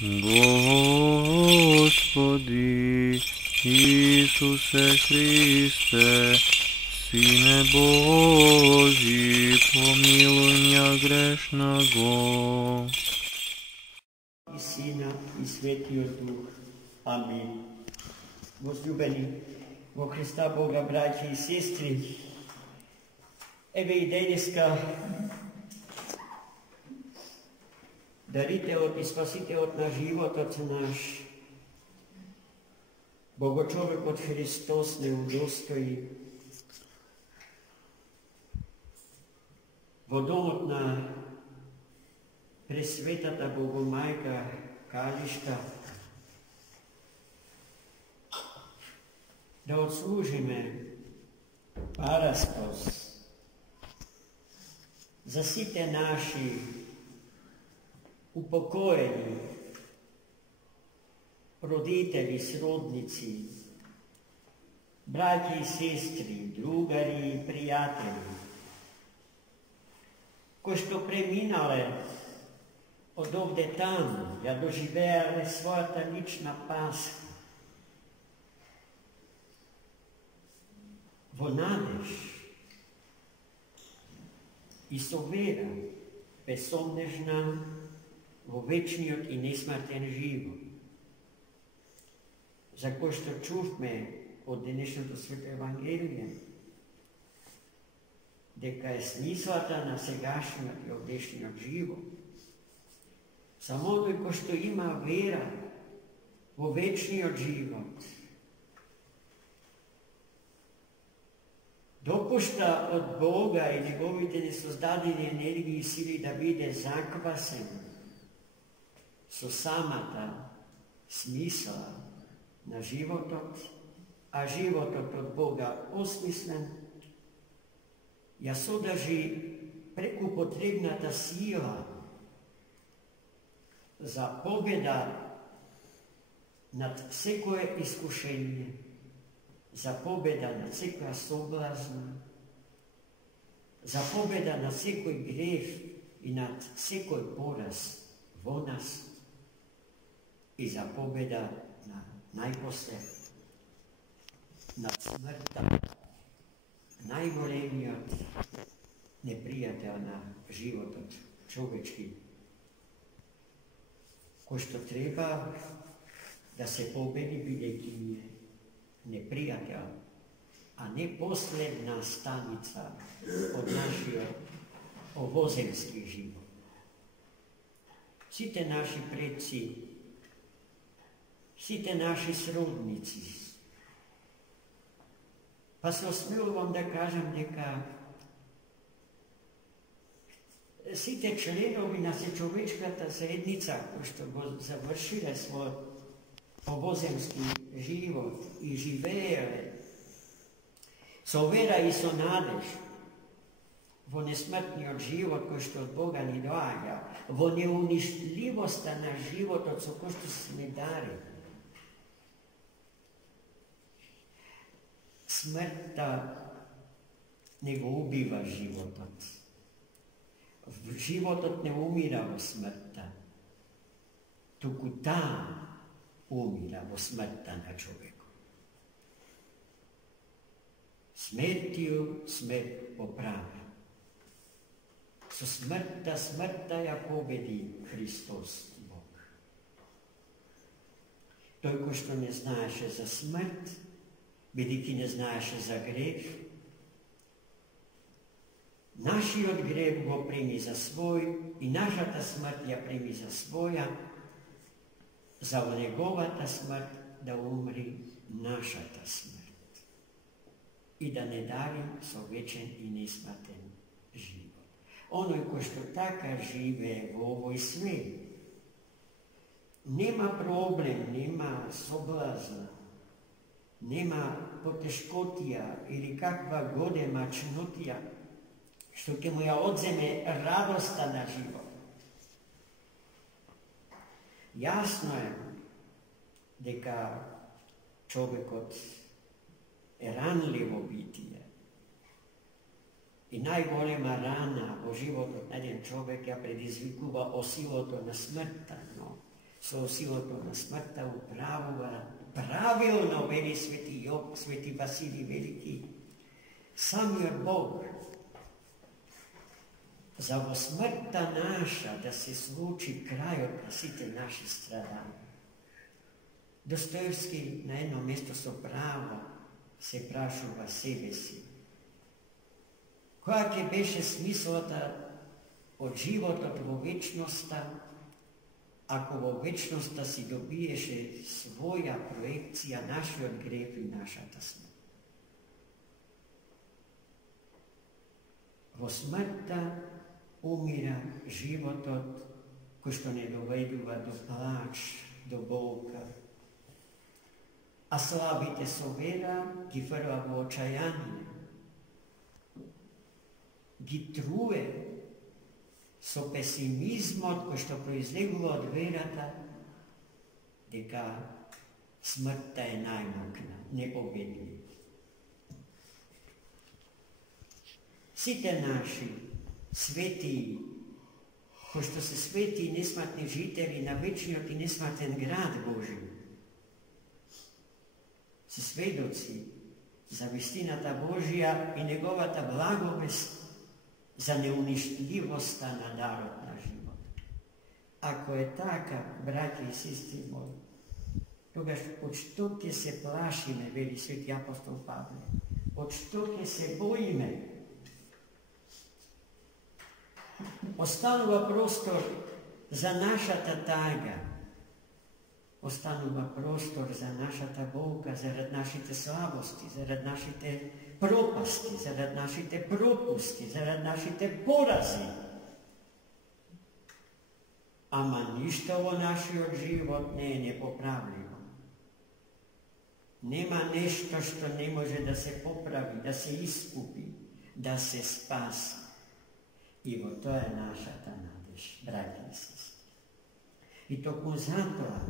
Господи Исусе Христе, Сине Божий, помилуй меня грешного. I Syna i Svetio Duh. Amen. Возлюбени во Христа Бога, браќа и сестри, еве и денеска дарителот и спасителот на животот наш, Богочовекот Христос не удостои во домот на Пресветата Богомајка Калишка да отслужиме параскос за сите наши упокоени родители, сродници, браќа и сестри, другари и пријатели, кои што преминале од овде таму, ја доживеале својата лична Пасха во надеж и со вера безсомнежна во вечниот и несмртен живот, за кој што чувме од денешното Свето Евангелие, дека е смислата на сегашниот и овдешниот живот. Само тој кој што има вера во вечниот живот, допушта од Бога и неговите несоздадени енергии и сили да биде заквасен со самата смисла на животот, а животот од Бога осмислен, ја содржи преку потребната сила за победа над секое искушение, за победа над секоја соблазна, за победа над секој грев и над секој пораз во нас и за победа на најпосле над смртта, најголемиот непријател на животот човечки, кој што треба да се победи бидејќи ни е непријател, а не последна станица од нашиот овоземски живот. Сите наши предци, сите наши сродници, па се осмелувам да кажам дека сите членови на сечовечката заедница, кои што го завршиле својот овоземски живот и живееле со вера и со надеж во несмртниот живот кој што од Бога ни доаѓа, во неуништливоста на животот со кој што сме дарени. Смртта не го убива животот. Животот не умира во смртта, туку таа умира во смртта на човекот. Смертиот смрт поправи. Со смртта ја победи Христос Бог. Тој кој што не знаеше за смрт, бидејќи не знаеше за грев, нашиот грев го прими за свој и нашата смрт ја прими за своја, за во неговата смрт да умри нашата смрт и да не дари со вечен и несмртен живот. Оној кој што така живее во овој свет, нема проблем, нема соблазна, нема потешкотија или каква годема чнотија што ќе му ја одземе радоста на живот. Јасно е дека човекот е ранливо битие и најголема рана во животот на еден човек ја предизвикува осилото на смртта, но svojou silotou na smrta upravovať. Pravilno, veli svätý Job, svätý Vasílij Veľký. Sam je Bog. Za ovo smrta naša, da se sluči kraj oprosite naši stradanja. Dostojevski na jednom mjestu so pravo se prašuva sebe si. Kojak je beše smislota od života vo večnosta, ako vo večnosta si dobiješe svoja projekcija naši od grehu i našata smrta. Vo smrta umira životot ko što ne doveduva do plač, do bolka. A slabite so vera, ki vrva v očajanje, ki truje so pesimizmot, ko što proizleglo od verata, deka smrta je najmokna, nepobedljiva. Site naši sveti, ko što se sveti nesmatni žitelji na večnjot i nesmaten grad Božji, se svedoci za vistinata Božja i njegovata blagovest za neuništljivosta na darot na život. Ako je takav, braći i sestri moji, togaž od štotke se plašime, veli sveti apostol Pavle, od štotke se bojime, ostanuva prostor za našata taga, ostanuva prostor za našata bolka, zarad našite slabosti, zarad našite propasti, zarad našite propusti, zarad našite porazi. Ama ništa ovo naši od život ne je nepopravljivo. Nema nešto što ne može da se popravi, da se iskupi, da se spasi. Ivo, to je naša ta nadež, braći i sestri. I tokom zatora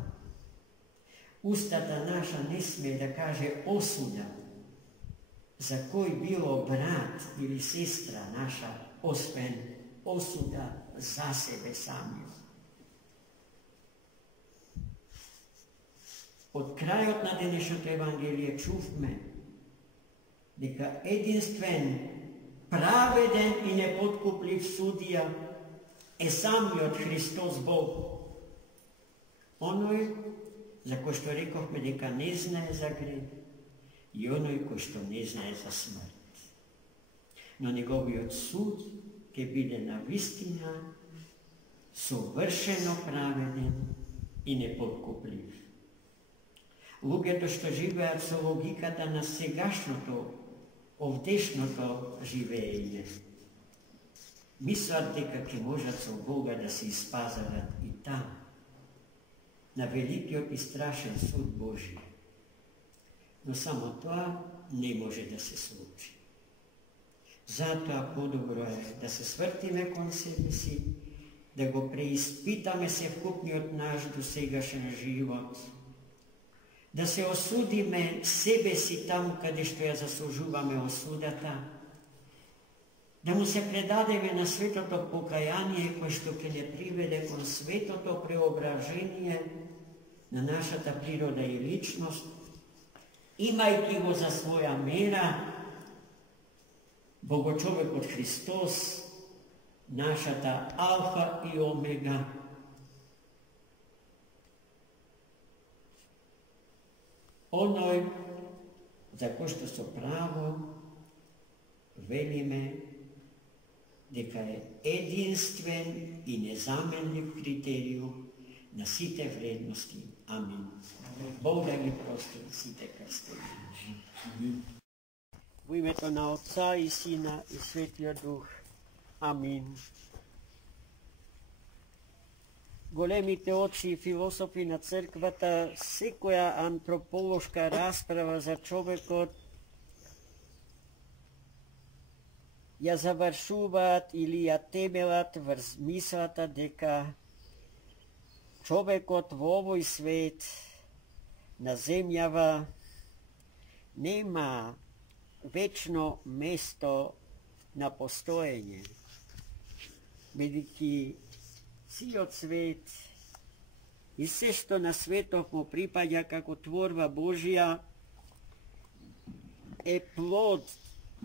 ustata naša ne smije da kaže osuda za koji bilo brat ili sestra naša ospen, osuda za sebe sami. Od krajotna dnešното evangelije čuvme, neka edinstven, praveden i nepodkupljiv sudija je sami od Hristos Bog. Onoj, za ko što rekohme, neka ne znaje za greh, i onoj ko što ne znaje za smrt. No njegovi od sud, ke bide na vistina, sovršeno praveden i nepodkupljiv. Луѓето што живеат со логиката на сегашното, овдешното живење, мислат дека ќе можат со Бога да се испазарат и таму, на великиот и страшен суд Божи. Но само тоа не може да се случи. Затоа подобро е да се свртиме кон себе си, да го преиспитаме севкупниот наш досегашен живот, да се осудиме себе си таму каде што ја заслужуваме осудата, да му се предадеме на светото покаяние кое што ќе не приведе кон светото преображение на нашата природа и личност, имајќи го за своја мера Богочовекот Христос, нашата алфа и омега, оној за кој што со право велиме дека е единствен и незаменлив критериум на сите вредности. Амин. Бог да ги прости сите крстени. Во името на Отца и Сина и Светиот Дух. Амин. Големите очи и философи на црквата, секоја антрополошка расправа за човекот ја завршуваат или ја темелат врз мислата дека човекот во овој свет на земјава нема вечно место на постоење, бидејќи сиот свет I sve što na svetom mu pripada kako tvorba Božja je plod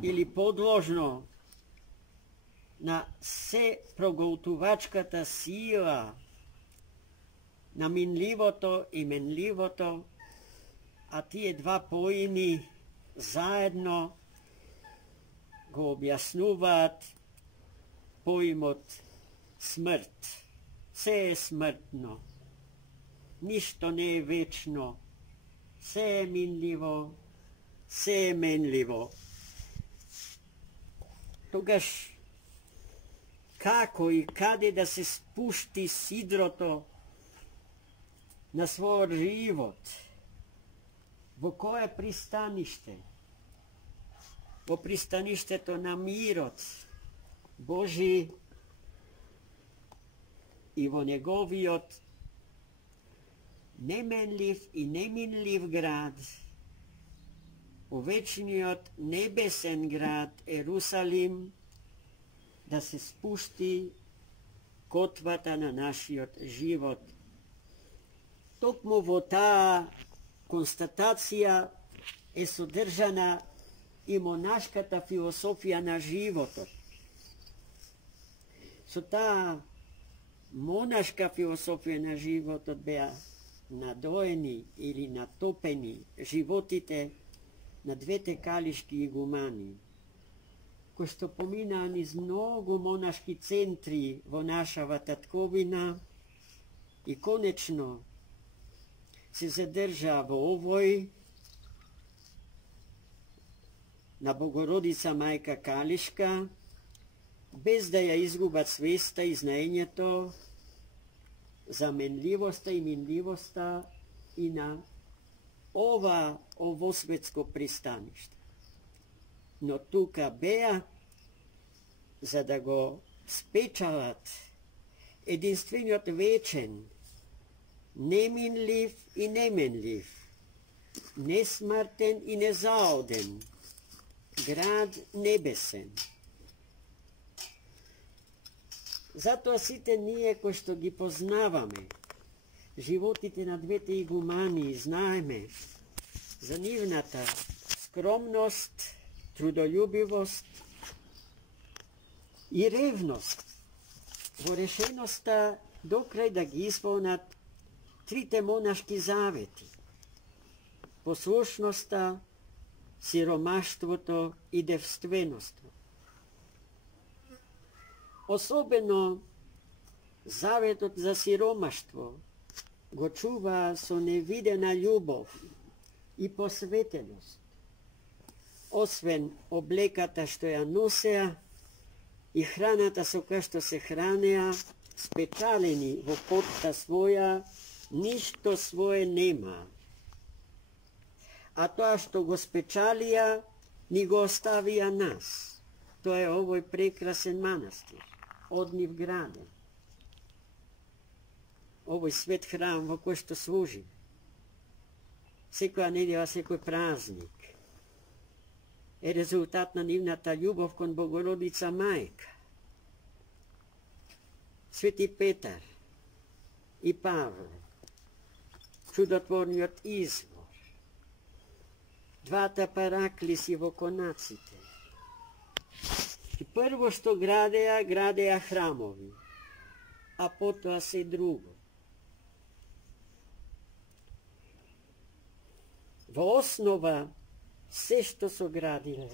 ili podložno na все проголтувачката сила, на минливото и менливото, а тие два поими заедно го обяснуваат поимот смрт. Се е смртно, ништо не е вечно, се е минливо, се е менливо. Тогаш kako i kade da se spušti sidroto na svoj život, vo koje pristanište? Vo pristaništeto na mirot Boži i vo njegoviot nemenljiv i neminljiv grad, u večniot nebesen grad Jerusalim, da se spušti kotvata na našiot život. Tokmo vo ta konstatacija je sodržana i monaškata filosofija na životot. So ta monaška filosofija na životot beja nadojeni ili natopeni životite na dvete kališki igumani, ko što pomina niz mnogo monaški centri vo našava tatkovina i konečno se zadrža vo ovoj na Bogorodica Majka Kališka, bez da je izgubat svesta i znanje to za menljivosta i minljivosta i na ovo svetsko pristanište. No tuka beja, za da go spečavat, edinstveniot večen, neminljiv i nemenljiv, nesmrten i nezaoden, grad nebesen. Zato site nije ko što gi poznavame, životite na dvete igumani, znajme, za nivnata skromnost, trudoljubivost i revnost, vo rešeноста до крај да ги исполнат трите монашки завети: послушноста, сиромаштвото и девственоство. Особено заветот за сиромаштво го чува со невидена љубов и посветеност. Освен облеката што ја носеа и храната со која што се хранеа, спечалени во потта своја, ништо свое нема. А тоа што го спечалија, ни го оставија нас. Тоа е овој прекрасен манастир, од нив граден. Овој свет храм во кој што служи. Секоја недела, секој празник е резултат на нивната љубов кон Богородица Мајка. Свети Петар и Павле, чудотворниот извор, двата параклиси во конаците. И прво што градеа храмови, а потоа се друго. Во основа се што со градиле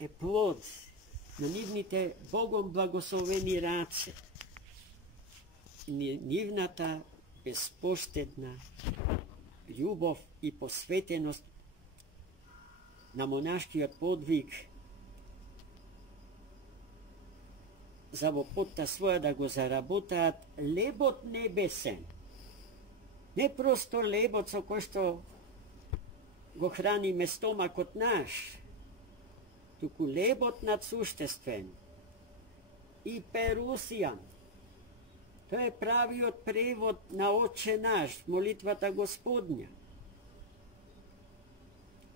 е плод на нивните Богом благословени раце, нивната безпоштедна љубов и посветеност на монашкиот подвиг за во потта своја да го заработаат лебот небесен. Не просто лебот со кој што го храниме стомакот наш, туку лебот надсуштествен и перусијан. Тоа е правиот превод на Отче наш, молитвата Господња,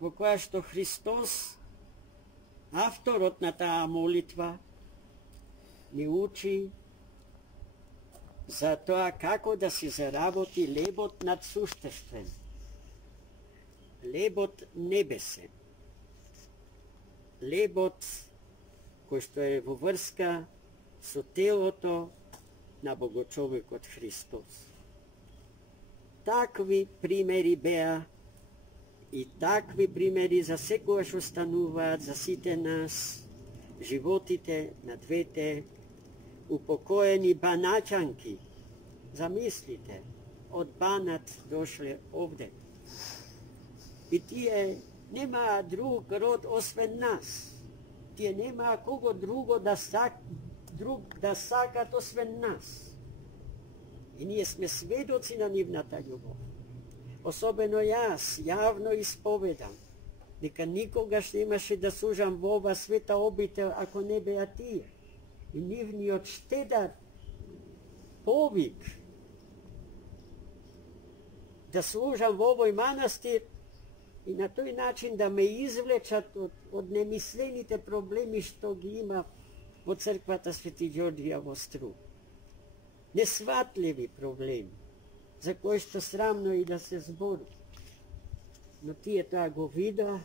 во која што Христос, авторот на таа молитва, ни учи za тоа како да се заработи лебот над суштествен, лебот небесен, лебот кој што е во врска со телото на Богочовекот Христос. Такви примери беа и такви примери за секојаш остануваат за сите нас, животите на двете упокоени баначанки. Замислите, од Банат дошле овде. И тие немаа друг род освен нас. Тие немаа кого друго да сакат освен нас. И ние сме сведоци на нивната љубов. Особено јас јавно исповедам дека никогаш немаше да служам во ова света обител ако не беа тие. И нивниот штедар повик да служам во овој манастир и на тој начин да ме извлечат од немислените проблеми што ги има во црквата Свети Ѓорѓија во Струм. Несватливи проблеми, за кои што срамно и да се збору. Но тие тоа го видоа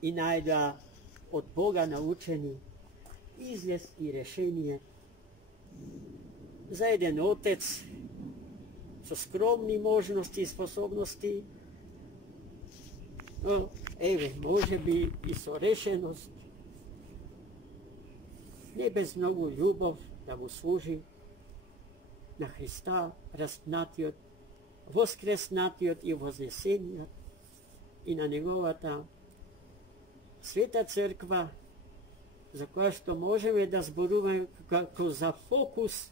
и најдоа од Бога научени излез и решение за еден отец со скромни можности и способности, но еве, може би и со решеност, не без многу љубов да му служи на Христа, распнатиот, воскреснатиот и вознесениот и на неговата света црква, за која што можеме да зборуваме како за фокус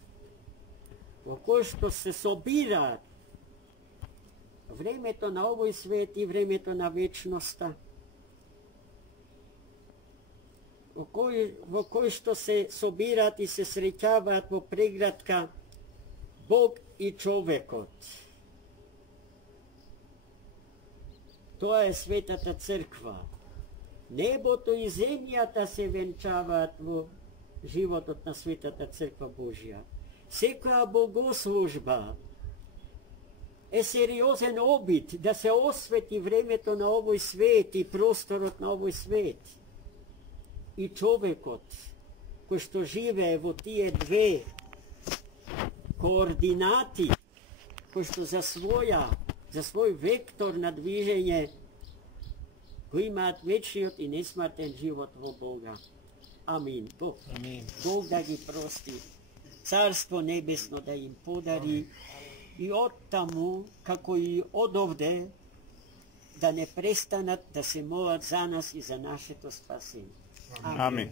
во кој што се собираат времето на овој свет и времето на вечноста, во кој што се собираат и се среќаваат во преградка Бог и човекот. Тоа е светата црква. Небото и земјата се венчаваат во животот на светата црква Божја. Секоја богослужба е сериозен обид да се освети времето на овој свет и просторот на овој свет. И човекот кој што живее во тие две координати, кој што за свој вектор на движење го имаат вечниот и несмртен живот во Бога. Амин. Бог да ги прости, Царство небесно да им подари и оттаму, како и одовде, да не престанат да се молат за нас и за нашето спасение. Амин.